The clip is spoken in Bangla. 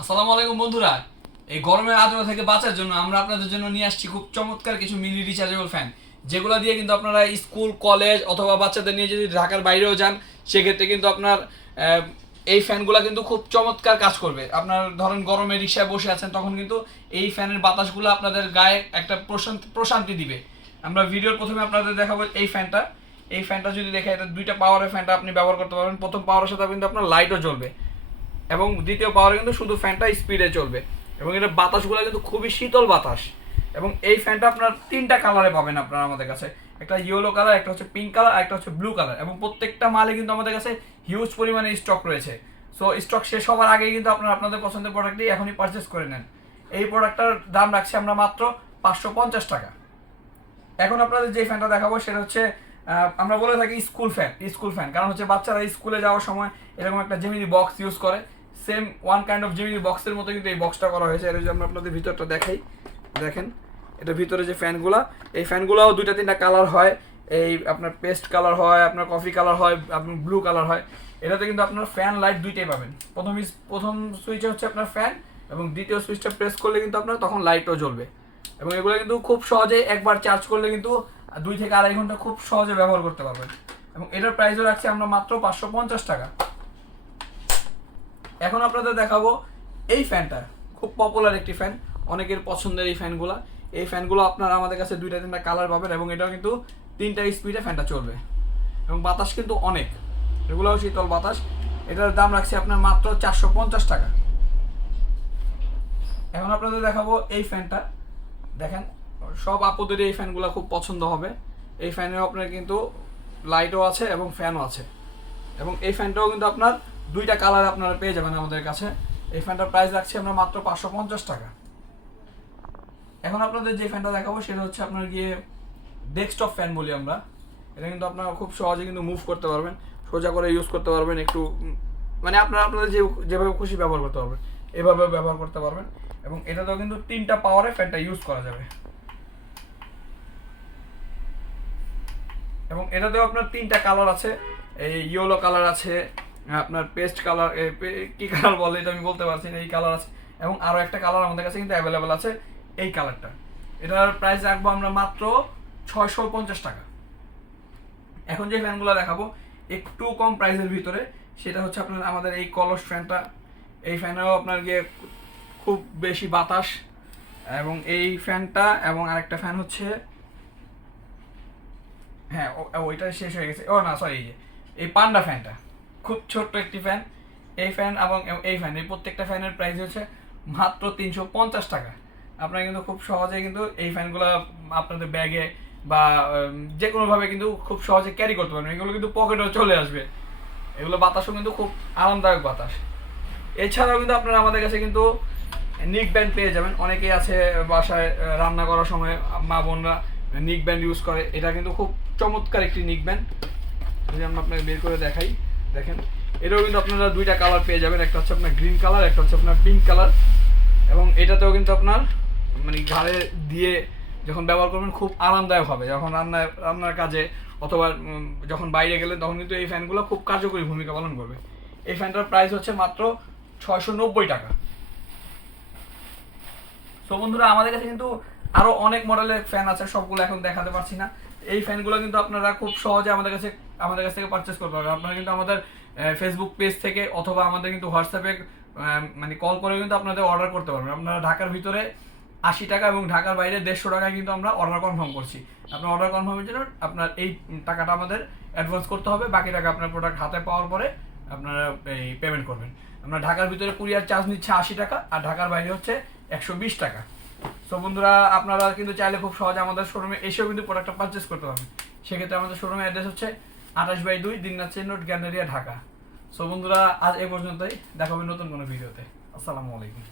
আসসালামু আলাইকুম বন্ধুরা। এই গরমের আদ্রতা থেকে বাঁচার জন্য আমরা আপনাদের জন্য নিয়ে আসছি খুব চমৎকার কিছু মিনি রিচার্জেবল ফ্যান যেগুলো দিয়ে কিন্তু আপনারা স্কুল, কলেজ অথবা বাচ্চাদের নিয়ে যদি ঢাকার বাইরেও যান, সেক্ষেত্রে কিন্তু আপনার এই ফ্যানগুলো কিন্তু খুব চমৎকার কাজ করবে। আপনার ধরেন গরমে রিক্সায় বসে আছেন, তখন কিন্তু এই ফ্যানের বাতাসগুলো আপনাদের গায়ে একটা প্রশান্তি প্রশান্তি দিবে। আমরা ভিডিওর প্রথমে আপনাদের দেখাবো এই ফ্যানটা এই ফ্যানটা যদি দেখে দুইটা পাওয়ারের ফ্যানটা আপনি ব্যবহার করতে পারবেন। প্রথম পাওয়ারের সাথে কিন্তু আপনার লাইটও জ্বলবে। এবং দ্বিতীয় পাওয়ারে কিন্তু শুধু ফ্যানটা স্পিডে চলবে। এবং এটা বাতাসগুলো কিন্তু খুবই শীতল বাতাস। এবং এই ফ্যানটা আপনার তিনটা কালারে পাবেন আপনারা আমাদের কাছে। একটা ইয়েলো কালার একটা হচ্ছে পিঙ্ক কালার একটা হচ্ছে ব্লু কালার এবং প্রত্যেকটা মালে কিন্তু আমাদের কাছে হিউজ পরিমাণে স্টক রয়েছে। সো স্টক শেষ হওয়ার আগেই কিন্তু আপনারা আপনাদের পছন্দের প্রোডাক্টটি এখনই পারচেস করে নেন। এই প্রোডাক্টটার দাম রাখছি আমরা মাত্র পাঁচশো পঞ্চাশ টাকা। এখন আপনাদের যে ফ্যানটা দেখাবো সেটা হচ্ছে আমরা বলে থাকি স্কুল ফ্যান স্কুল ফ্যান কারণ হচ্ছে বাচ্চারা স্কুলে যাওয়ার সময় এরকম একটা জেমিনি বক্স ইউজ করে। Same one kind of Gemini বক্সের মতো কিন্তু এই বক্সটা করা হয়েছে। এর জন্য আপনাদের ভিতরটা দেখাই। দেখেন, এটা ভিতরে যে ফ্যানগুলা, এই ফ্যানগুলোও দুইটা তিনটা কালার হয়। এই আপনার পেস্ট কালার হয়, আপনার কফি কালার হয়, আপনার ব্লু কালার হয়। এটাতে কিন্তু আপনার ফ্যান লাইট দুইটাই পাবেন। প্রথম প্রথম সুইচে হচ্ছে আপনার ফ্যান এবং দ্বিতীয় সুইচটা প্রেস করলে কিন্তু আপনার তখন লাইটও জ্বলবে। এবং এগুলো কিন্তু খুব সহজে একবার চার্জ করলে কিন্তু দুই থেকে আড়াই ঘণ্টা খুব সহজে ব্যবহার করতে পারবেন। এবং এটার প্রাইসও রাখছি আমরা মাত্র পাঁচশো পঞ্চাশ টাকা। এখন আপনাদের দেখাবো এই ফ্যানটা। খুব পপুলার একটি ফ্যান। অনেকের পছন্দের এই ফ্যানগুলো। এই ফ্যানগুলো আপনারা আমাদের কাছে দুইটা, তিনটা কালার পাবেন এবং এটাও কিন্তু তিনটা স্পিডে ফ্যানটা চলবে। এবং বাতাস কিন্তু অনেক। এগুলোও শীতল বাতাস। এটার দাম রাখছি আপনার মাত্র চারশো পঞ্চাশ টাকা। এখন আপনাদের দেখাবো এই ফ্যানটা। দেখেন, সব আপুদের এই ফ্যানগুলো খুব পছন্দ হবে। এই ফ্যানেও আপনার কিন্তু লাইটও আছে এবং ফ্যানও আছে। এবং এই ফ্যানটাও কিন্তু আপনার দুইটা কালার আপনারা পেয়ে যাবেন আমাদের কাছে। এই ফ্যানটার প্রাইস রাখছি আমরা মাত্র পাঁচশো পঞ্চাশ টাকা। এখন আপনাদের যে ফ্যানটা দেখাবো সেটা হচ্ছে আপনার গিয়ে ডেস্কটপ ফ্যান বলি আমরা। এটা কিন্তু আপনারা খুব সহজে কিন্তু মুভ করতে পারবেন, সোজা করে ইউজ করতে পারবেন, একটু মানে আপনারা আপনাদের যে, যেভাবে খুশি ব্যবহার করতে পারবেন, এভাবে ব্যবহার করতে পারবেন। এবং এটাতেও কিন্তু তিনটা পাওয়ারে ফ্যানটা ইউজ করা যাবে। এবং এটাতেও আপনার তিনটা কালার আছে, এই ইয়েলো কালার আছে আপনার পেস্ট কালার কি কালার বলে এটা আমি বলতে পারছি না, এই কালার আছে। এবং আরও একটা কালার আমাদের কাছে কিন্তু অ্যাভেলেবেল আছে, এই কালারটা এটার প্রাইস রাখব আমরা মাত্র ছয়শো পঞ্চাশ টাকা। এখন যে ফ্যানগুলো দেখাবো, একটু কম প্রাইসের ভিতরে, সেটা হচ্ছে আপনার আমাদের এই কলস ফ্যানটা এই ফ্যানেও আপনার গিয়ে খুব বেশি বাতাস, এবং এই ফ্যানটা এবং আরেকটা ফ্যান হচ্ছে হ্যাঁ ওইটা শেষ হয়ে গেছে। ও, না সরি এই যে, এই পান্ডা ফ্যানটা খুব ছোট্ট একটি ফ্যান এই ফ্যান এবং এই ফ্যান এই প্রত্যেকটা ফ্যানের প্রাইস হচ্ছে মাত্র তিনশো পঞ্চাশ টাকা। আপনারা কিন্তু খুব সহজে কিন্তু এই ফ্যানগুলো আপনাদের ব্যাগে বা যে কোনোভাবে কিন্তু খুব সহজে ক্যারি করতে পারবেন। এগুলো কিন্তু পকেটেও চলে আসবে। এগুলো বাতাসও কিন্তু খুব আরামদায়ক বাতাস। এছাড়াও কিন্তু আপনারা আমাদের কাছে কিন্তু নিক ব্যান্ড পেয়ে যাবেন। অনেকেই আছে বাসায় রান্না করার সময় মা বোনরা নিক ব্যান্ড ইউজ করে। এটা কিন্তু খুব চমৎকার একটি নিক ব্যান্ড যদি আমরা আপনাকে বের করে দেখাই। দেখেন, এটাও কিন্তু আপনারা দুইটা কালার পেয়ে যাবেন, একটা হচ্ছে আপনার গ্রিন কালার একটা হচ্ছে আপনার পিঙ্ক কালার এবং এটাতেও কিন্তু আপনার মানে ঘাড়ে দিয়ে যখন ব্যবহার করবেন, খুব আরামদায়ক হবে। যখন রান্নায়, রান্নার কাজে অথবা যখন বাইরে গেলেন, তখন কিন্তু এই ফ্যানগুলো খুব কার্যকরী ভূমিকা পালন করবে। এই ফ্যানটার প্রাইস হচ্ছে মাত্র ছয়শো নব্বই টাকা। তো বন্ধুরা, আমাদের কাছে কিন্তু আরও অনেক মডেলের ফ্যান আছে, সবগুলো এখন দেখাতে পারছি না। এই ফ্যানগুলো কিন্তু আপনারা খুব সহজে আমাদের কাছে, আমাদের কাছ থেকে পারচেস করতে পারবেন। আপনারা কিন্তু আমাদের ফেসবুক পেজ থেকে অথবা আমাদের কিন্তু হোয়াটসঅ্যাপে মানে কল করে কিন্তু আপনাদের অর্ডার করতে পারবেন। আপনারা ঢাকার ভিতরে আশি টাকা এবং ঢাকার বাইরে দেড়শো টাকা কিন্তু আমরা অর্ডার কনফার্ম করছি। আপনার অর্ডার কনফার্মের জন্য আপনার এই টাকাটা আমাদের অ্যাডভান্স করতে হবে। বাকি টাকা আপনার প্রোডাক্ট হাতে পাওয়ার পরে আপনারা এই পেমেন্ট করবেন। আমরা ঢাকার ভিতরে কুরিয়ার চার্জ নিচ্ছে আশি টাকা আর ঢাকার বাইরে হচ্ছে একশো বিশ টাকা। সো বন্ধুরা, আপনারা কিন্তু চাইলে খুব সহজে আমাদের শোরুমে এসেও কিন্তু প্রোডাক্টটা পারচেস করতে পারবেন। সেক্ষেত্রে আমাদের শোরুমের অ্যাড্রেস হচ্ছে আঠাশ বাই দুই Dinanath chain road, Gendaria, Dhaka. So বন্ধুরা, আজ এ পর্যন্তই। দেখা হবে নতুন কোনো ভিডিওতে। আসসালামু আলাইকুম।